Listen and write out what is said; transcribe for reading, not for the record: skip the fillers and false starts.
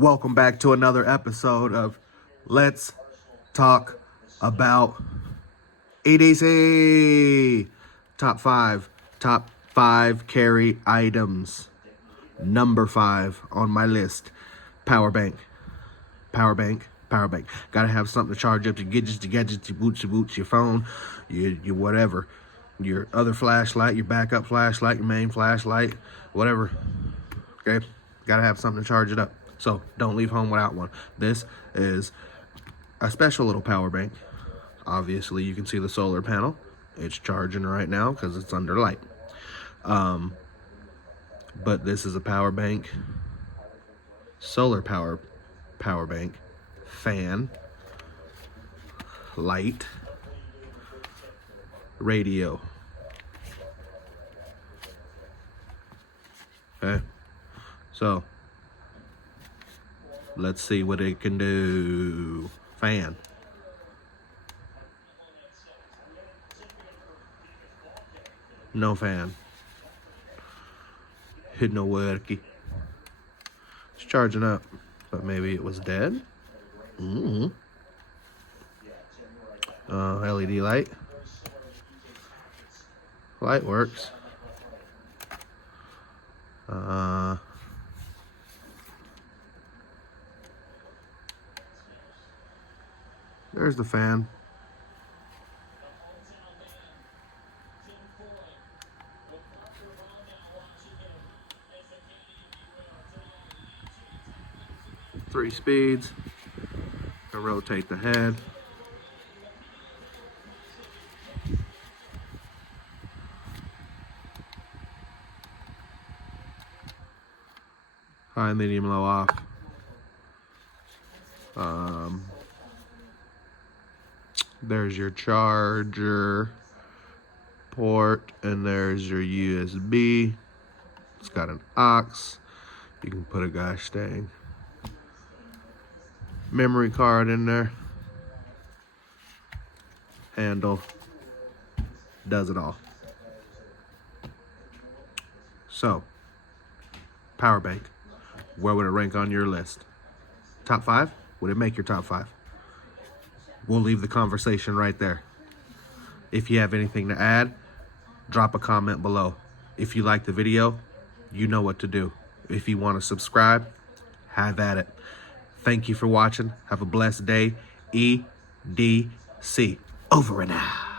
Welcome back to another episode of Let's Talk About EDC. Top five carry items. Number 5 on my list, PowerBank. PowerBank. Gotta have something to charge up your gadgets, your boots, your phone, your whatever. Your other flashlight, your backup flashlight, your main flashlight, whatever. Okay? Gotta have something to charge it up. So don't leave home without one. This is a special little power bank. Obviously, you can see the solar panel. It's charging right now because it's under light. But this is a power bank, solar power bank, fan, light, radio. Okay, so let's see what it can do. Fan. No fan. Hit no worky. It's charging up, but maybe it was dead. LED light. Light works. There's the fan. Three speeds. I rotate the head. High, medium, low, off. There's your charger port, and there's your USB. It's got an aux. You can put a gosh dang memory card in there. Handle. Does it all. So, power bank. Where would it rank on your list? Top 5? Would it make your top 5? We'll leave the conversation right there. If you have anything to add, drop a comment below. If you like the video, you know what to do. If you want to subscribe, have at it. Thank you for watching. Have a blessed day. EDC. Over and out.